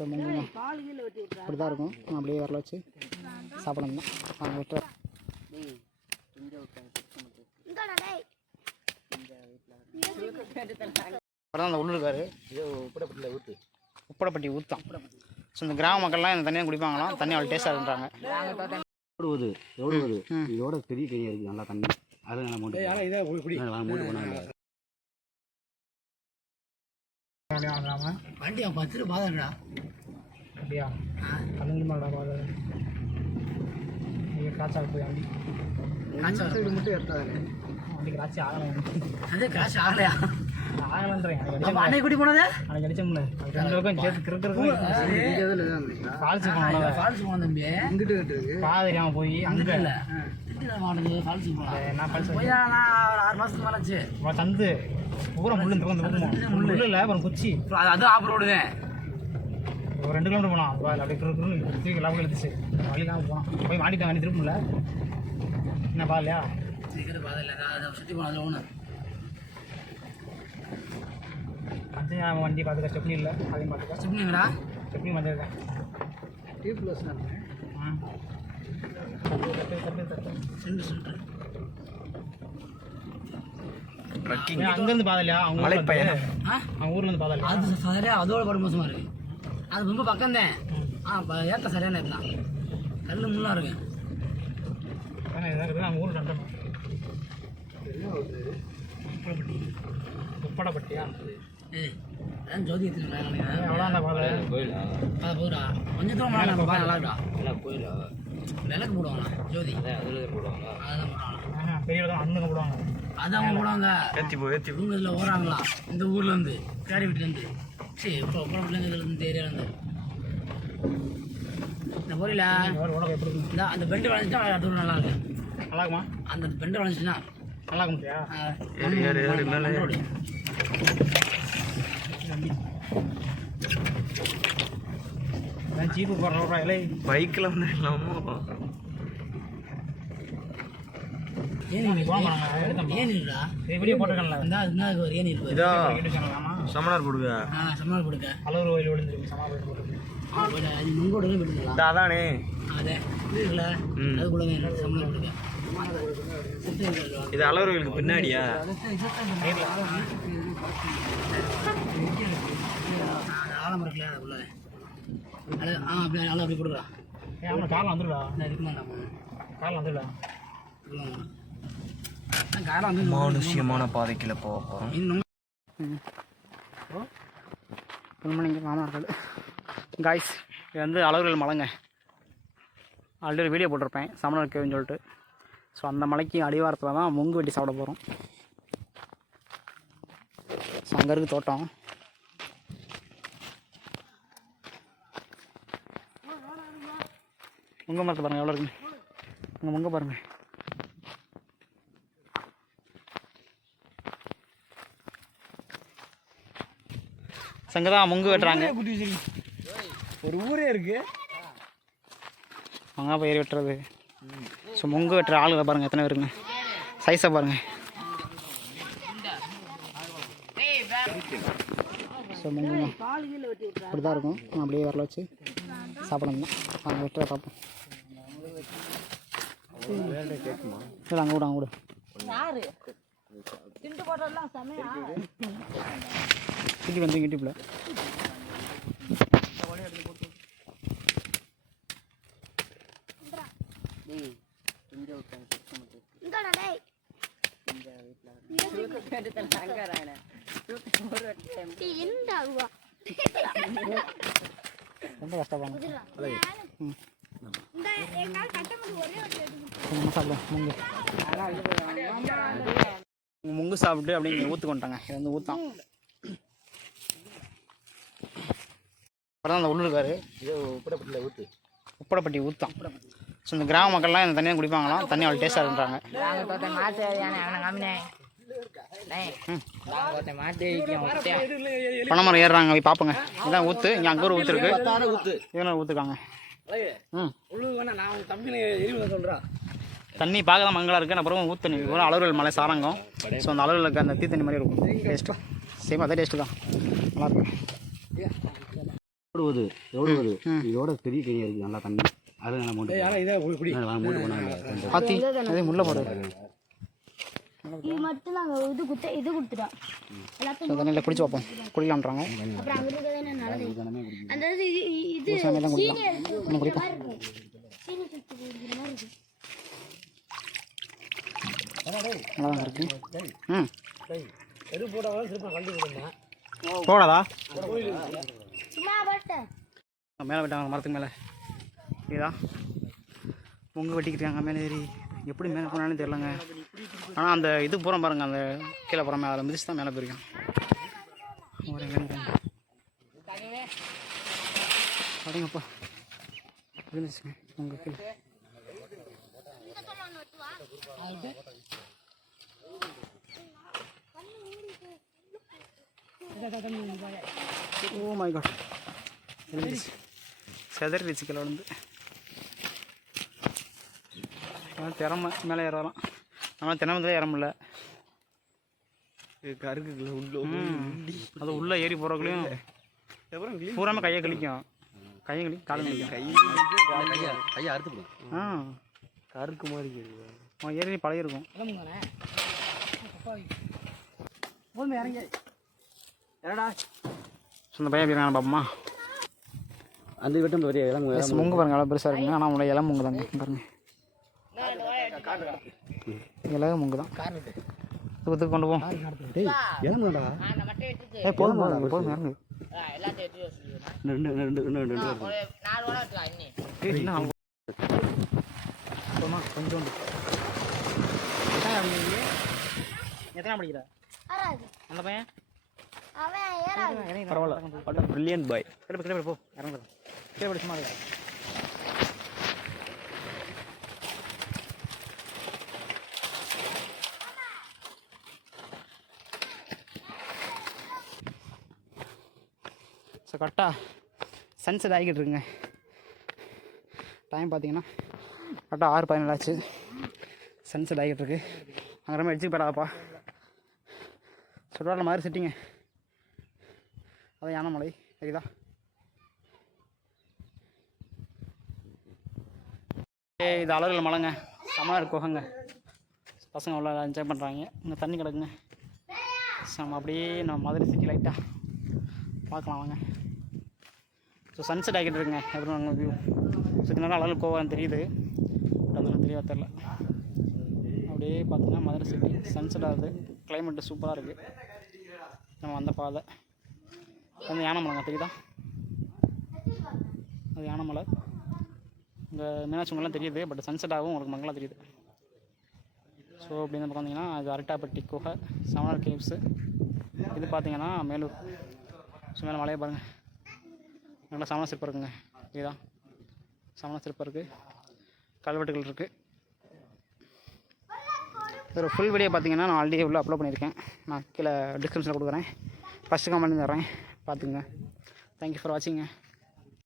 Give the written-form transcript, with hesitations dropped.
So முங்க இப்படி தான் இருக்கும். அப்படியே வரல வச்சு சாப்பிடணும் தான். நாங்கள் விட்டுறோம். அப்புறம் அந்த உள்ளு இருக்காரு. உப்படப்பட்டி ஊற்றான். ஸோ இந்த கிராம மக்கள்லாம் இந்த தண்ணியாக குடிப்பாங்களாம். தண்ணி அவ்வளோ டேஸ்ட்டாக இருக்குன்றாங்க. இதோட பெரிய பெரிய இருக்குது நல்லா தண்ணி. அது நல்லா வண்டி 10 ரூபா பாதா. அப்படியா? 12 மாடா பாதா. நீங்கள் காய்ச்சல் போய் வண்டி காய்ச்சல் மட்டும் எடுத்தாங்க. வண்டி காய்ச்சி ஆகலாம். அதே காசு ஆகலையா? ஆகலன்றேன். அன்னைக்கு குடி போனதே அன்னைக்கு அடிச்சோம்ல. 2 பக்கம் சேர்த்து கிறுக்கிறதுக்கும் ஃபால்ஸு போனோம். ஃபால்ஸு போனோம் தம்பி. இங்கிட்டு கட்டுருக்கு பாதிரியாமல் போய் அங்கே இல்லை ஃபால்ஸுக்கு போனேன். நான் ஃபால்ஸ் போய் நான் ஒரு 6 மாதத்துக்கு மேலாச்சு. தந்து பூரா முள்ளு முள்ளு இல்லை. அப்புறம் குச்சி அது ஆஃப் ரோடு தான். ஒரு 2 கிலோமீட்டர் போனோம். அப்படியே திருப்பி லாபம் எழுதிச்சு. வழிக்காமல் போனோம். போய் மாட்டிட்டாங்க. வண்டி திருப்பல என்ன பாலையா சீக்கிரம் பாதில்ல. அதை சுற்றி போனோம். அதில் ஒன்று அது வண்டி பார்த்துக்க. ஸ்டெப்னி இல்லை. அதையும் பார்த்துக்க. ஸ்டெப்னிங்களா? ஸ்டெப்னி வந்துருக்கேன். +. அங்கேருந்து பாதலையா? அவங்க மலை பையன் அவங்க ஊர்லேருந்து பாதலையா? அது சரியா அதோட படம் மோசமாக இருக்கு. அது ரொம்ப பக்கம் தான். ஏற்ற சரியான இடம்தான். கல் முள்ளாக இருக்கு. அவங்க ஊர் கண்டணும். உப்படப்பட்டியா? அதான் ஜோதி எடுத்துருக்காங்க. எவ்வளோ பாதை? அது போதுடா. கொஞ்சம் தூரம் போனா நல்லா இருக்கா? விளக்கு போடுவாங்களா ஜோதி? அதெல்லாம் போடுவாங்க. பெரிய அண்ணங்க போடுவாங்க. அது அவங்க போடுவாங்க. இவங்க இதில் ஓடுறாங்களா இந்த ஊர்லேருந்து கேரி வீட்டிலேருந்து. சரி இப்போ வீட்டிலேருந்து இதில் இந்த ஏரியாவிலேருந்து இந்த ஊரில் இந்த அந்த பெண்டு வளைஞ்சிட்டா அது ஒரு நல்லா இருக்கு. நல்லா இருக்குமா? அந்த பெண்டு வளைஞ்சிட்டுனா நல்லா இருக்கும்யா. ஜீப்பு போடுறா இல்லை பைக்கில் வந்து இல்லாமோ வீடியோ போட்டுருக்கேன்ல. ஒரு ஏனி இருக்கு. சமணர் கொடுக்க சமணர் கொடுக்க அளவு கோயில் விழுந்துருக்கு. சமாளம் கொடுக்க முங்கோடு விழுந்துங்களா? அதானே அதே இருக்குல்ல. அது கொடுங்க. சமணர் கொடுக்க. இது அளவுகளுக்கு பின்னாடியா? ஆழம் இருக்குல்ல அதுக்குள்ள. அப்படி அளவு அப்படி கொடுக்குறா. காலம் வந்துடா. இருக்குமா? காலம் வந்துடா. காலம் வந்து மானுஷ்யமான பாதைக்குள்ள போக போகிறோம். இன்னும் பொன்மணிங்க மாமனார்கள் காய்ஸ். இது வந்து அளவுகள் மலைங்க. ஆல்ரெடி ஒரு வீடியோ போட்டிருப்பேன் சமணர் கேவுன்னு சொல்லிட்டு. ஸோ அந்த மலைக்கு அடிவாரத்தில் தான் முங்கு வெட்டி சாப்பிட போகிறோம். ஸோ அங்கே இருக்குது தோட்டம். முங்க மரத்தை பாருங்கள் எவ்வளோ இருக்குங்க. உங்கள் முங்க பாருங்கள். சங்க தான் முங்கு வெட்டுறாங்க. ஒரு ஊரே இருக்கு. அங்கே போய் ஏறி வெட்டுறது. ஸோ முங்கு வெட்டுற ஆளுகளை பாருங்கள் எத்தனை பேருங்க. சைஸை பாருங்கள். ஸோ முங்க இப்படி தான் இருக்கும். அப்படியே வரல வச்சு சாப்பிடணும் தான். நாங்கள் வெட்டுற பார்ப்போம். இல்லை அங்கே விடு அங்கே விடு. சிட்டி வந்து யூடியூப்பில் ரொம்ப கஷ்டப்பாங்க. சாப்பிடுவோம் முங்கு. முங்கு சாப்பிட்டு அப்படியே ஊற்று கொண்டாங்க. இது வந்து ஊற்றான். அப்புறம் அந்த உள்ளு இருக்காரு. உப்படப்பட்டி ஊற்றான். ஸோ இந்த கிராம மக்கள்லாம் இந்த தண்ணியாக குடிப்பாங்களாம். தண்ணி அவ்வளோ டேஸ்ட்டாக இருக்குன்றாங்க. பனைமரம் ஏறுறாங்க. போய் பார்ப்போங்க. இதான் ஊற்று. இங்கே அங்கே ஒரு ஊற்று இருக்குது. இதெல்லாம் ஊற்றுக்காங்க. தண்ணி பார்க்க தான் மங்களாக இருக்குது. அப்புறம் ஊற்று தண்ணி ஒரு அளவுகள் மலை சாரங்கம். ஸோ அந்த அளவுகளுக்கு அந்த தீ தண்ணி மாதிரி இருக்கும். டேஸ்ட்டு சேம் அதே டேஸ்ட்டு தான். நல்லாயிருக்கும். எப்படி வருது எவ்வளோ வருது இதோட பெரிய கேணியாக இருக்குது நல்லா தண்ணி அது நல்லா மூட்டு பண்ணாங்க பாத்தி அதே முள்ள போடு இது மட்டும் நாங்கள் இது கொடுத்துட்டோம் எல்லாத்தையும் தண்ணியில் குடிச்சு வைப்போம் குடிக்கலான்றாங்க அப்புறம் அங்கே இருக்கிறது நல்லது அந்த இது சமையல் சீனி குடிக்கலாம் குடிப்போம் சீனி சுற்றி குடிக்கிற மாதிரி இருக்கு நல்லா தான் இருக்கு ம் எது போட்டாலும் திரும்ப கண்டு கொடுங்க போடாதா சும்மா போட்டேன் மேலே வெட்டாங்க மரத்துக்கு மேலே இதுதான் பொங்கு வெட்டிக்கிட்டாங்க மேலே ஏறி எப்படி மேலே போனாலும் தெரிலங்க ஆனால் அந்த இது போகிறோம் பாருங்கள் அந்த கீழே போகிற மேலே அதில் மிதிச்சு தான் மேலே போயிருக்கேன் அப்படிங்கப்பா இருந்துச்சுங்க உங்கள் கீழே ஓ மை காட் இருந்துச்சு செதறிடுச்சு கீழே விழுந்து திறமை மேலே ஏறலாம் ஆனால் தினமத்தில் ஏற முடியல கருக்குல உள்ள அது உள்ளே ஏறி போகிறக்குள்ளேயும் பூராமல் கையை கழிக்கும் கையை கழிக்கும் காலம் கழிக்கும் கையை அறுத்து போடும் ஆ கருக்கு மாதிரி அவன் ஏறி பழகிருக்கும் இறங்கி என்னடா சொந்த பையன் எப்படி இருக்காங்க பாப்பமா அந்த விட்டம் பெரிய முங்கு பாருங்க எவ்வளோ பெருசாக இருக்குங்க ஆனால் அவங்கள இலை முங்கு தாங்க பாருங்க இலை முங்கு தான் தூக்கத்துக்கு கொண்டு போவோம் இளங்கடா போதும் போதும் போதும் இறங்கு கொஞ்சம் எத்தனை படிக்கிற வராது அந்த பையன் அவன் ஏறாது பரவாயில்ல பிரில்லியன்ட் பாய் கிளம்பி போ இறங்குது கீழே சும்மா இருக்கு ஸோ கரெக்டாக சன்செட் ஆகிக்கிட்டு இருக்குங்க டைம் பார்த்தீங்கன்னா கரெக்டாக 6:17 ஆச்சு சன்செட் ஆகிட்டு இருக்கு அங்கே ரொம்ப எடுத்துக்கு போயிடாதப்பா சுடுவாரில் மாதிரி செட்டிங்க அதான் யானைமலை சரிதா இது அலறில் மலைங்க செம்மையாக இருக்குங்க பசங்க அவ்வளோ என்ஜாய் பண்ணுறாங்க இங்கே தண்ணி கிடக்குங்க நம்ம அப்படியே நம்ம மதுரை சிட்டி லைட்டாக பார்க்கலாம் வாங்க ஸோ சன்செட் ஆகிட்டு இருக்குங்க எப்படி நாங்கள் வியூ ஸோ இதனால அழகு கோவம் தெரியுது பட் அதெல்லாம் தெரியாது தெரில அப்படியே பார்த்தீங்கன்னா மதுரை சிட்டி சன்செட் ஆகுது கிளைமேட்டு சூப்பராக இருக்குது நம்ம வந்த பாதை வந்து யானைமலைங்க தெரியுதா அது யானைமலை இங்கே மீனாட்சி மலைலாம் தெரியுது பட் சன்செட் ஆகும் உங்களுக்கு மங்களாக தெரியுது ஸோ அப்படின்னு பார்த்தீங்கன்னா இது அரட்டாப்பட்டி குகை சமணர் கேவ்ஸு இது பார்த்தீங்கன்னா மேலூர் ஸோ மேலே மலையை பாருங்கள் நல்லா சமண சிற்பம் இருக்குங்க இதுதான் சமண சிற்பம் இருக்குது கல்வெட்டுகள் இருக்குது ஒரு ஃபுல் வீடியோ பார்த்தீங்கன்னா நான் ஆல்ரெடி உள்ள அப்லோட் பண்ணியிருக்கேன் நான் கீழே டிஸ்கிரிப்ஷனில் கொடுக்குறேன் ஃபஸ்ட்டு கமெண்ட் தர்றேன் பார்த்துங்க தேங்க்யூ ஃபார் வாட்சிங்க